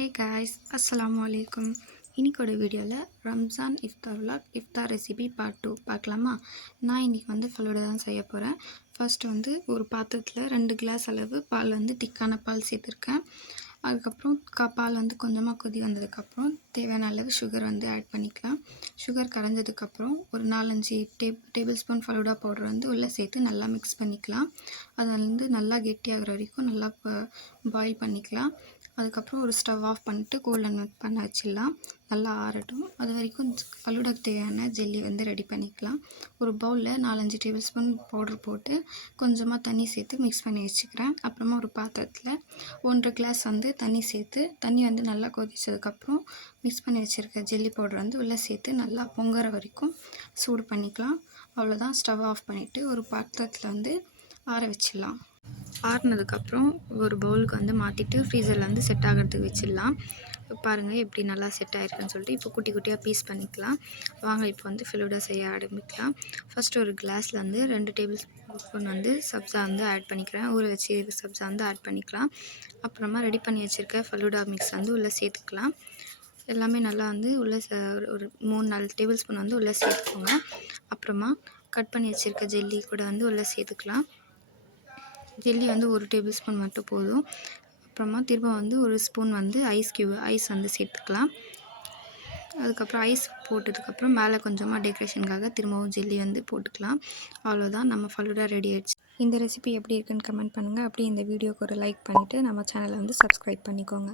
Hey guys, அஸ்ஸலாமு அலைக்கும். இன்றைக்கோட வீடியோவில் ரம்ஜான் இஃப்தார் ரெசிபி பார்ட் 2 பார்க்கலாமா? நான் இன்றைக்கி ஃபலூடா தான் செய்ய போகிறேன். ஃபர்ஸ்ட் ஒரு பாத்திரத்தில் 2 கிளாஸ் அளவு பால் திக்கான பால் சேர்த்துருக்கேன். அதுக்கப்புறம் பால் கொஞ்சமாக கொதி வந்ததுக்கப்புறம் தேவையான அளவு சுகர் ஆட் பண்ணிக்கலாம். சுகர் கரைஞ்சதுக்கப்புறம் ஒரு 4-5 டேபிள் ஸ்பூன் ஃபலூடா பவுடர் உள்ளே சேர்த்து நல்லா மிக்ஸ் பண்ணிக்கலாம். அது நல்லா கெட்டியாகிற வரைக்கும் நல்லா பாயில் பண்ணிக்கலாம். அதுக்கப்புறம் ஒரு ஸ்டவ் ஆஃப் பண்ணிட்டு கோல்டன் பண்ண வச்சிடலாம். நல்லா ஆறட்டும். அது வரைக்கும் ஃபலூடாக்கு தேவையான ஜெல்லி ரெடி பண்ணிக்கலாம். ஒரு பவுலில் 4-5 டேபிள் ஸ்பூன் பவுடர் போட்டு கொஞ்சமாக தண்ணி சேர்த்து மிக்ஸ் பண்ணி வச்சுக்கிறேன். அப்புறமா ஒரு பாத்திரத்தில் 1.5 கிளாஸ் தண்ணி சேர்த்து தண்ணி நல்லா கொதிச்சதுக்கப்புறம் மிக்ஸ் பண்ணி வச்சுருக்க ஜெல்லி பவுடர் உள்ளே சேர்த்து நல்லா பொங்குற வரைக்கும் சூடு பண்ணிக்கலாம். அவ்வளோதான். ஸ்டவ் ஆஃப் பண்ணிவிட்டு ஒரு பாத்திரத்தில் ஆற வச்சிடலாம். ஆறுனதுக்கப்புறம் ஒரு பவுலுக்கு மாற்றிட்டு ஃப்ரீசரில் செட் ஆகிறதுக்கு வச்சிடலாம். பாருங்கள் எப்படி நல்லா செட் ஆகிருக்குன்னு சொல்லிட்டு இப்போ குட்டி குட்டியாக பீஸ் பண்ணிக்கலாம். வாங்க இப்போ ஃபலூடா செய்ய ஆரம்பிக்கலாம். ஃபஸ்ட்டு ஒரு கிளாஸில் 2 டேபிள் ஸ்பூன் சப்ஸா ஆட் பண்ணிக்கிறேன். ஊற வச்சு சப்ஸா ஆட் பண்ணிக்கலாம். அப்புறமா ரெடி பண்ணி வச்சுருக்க ஃபலூடா மிக்ஸ் உள்ளே சேர்த்துக்கலாம். எல்லாமே நல்லா உள்ளே ஒரு 3-4 டேபிள் ஸ்பூன் உள்ளே சேர்த்துக்கோங்க. அப்புறமா கட் பண்ணி வச்சுருக்க ஜெல்லி கூட உள்ளே சேர்த்துக்கலாம். ஜெல்லி 1 டேபிள் ஸ்பூன் மட்டும் போதும். அப்புறமா திரும்ப ஒரு ஸ்பூன் ஐஸ் சேர்த்துக்கலாம். அதுக்கப்புறம் ஐஸ் போட்டதுக்கப்புறம் மேலே கொஞ்சமாக டெக்கரேஷனுக்காக திரும்பவும் ஜெல்லி போட்டுக்கலாம். அவ்வளோதான், நம்ம ஃபலூடா ரெடி ஆகிடுச்சு. இந்த ரெசிபி எப்படி இருக்குன்னு கமெண்ட் பண்ணுங்கள். அப்படியே இந்த வீடியோக்கு ஒரு லைக் பண்ணிவிட்டு நம்ம சேனலை சப்ஸ்கிரைப் பண்ணிக்கோங்க.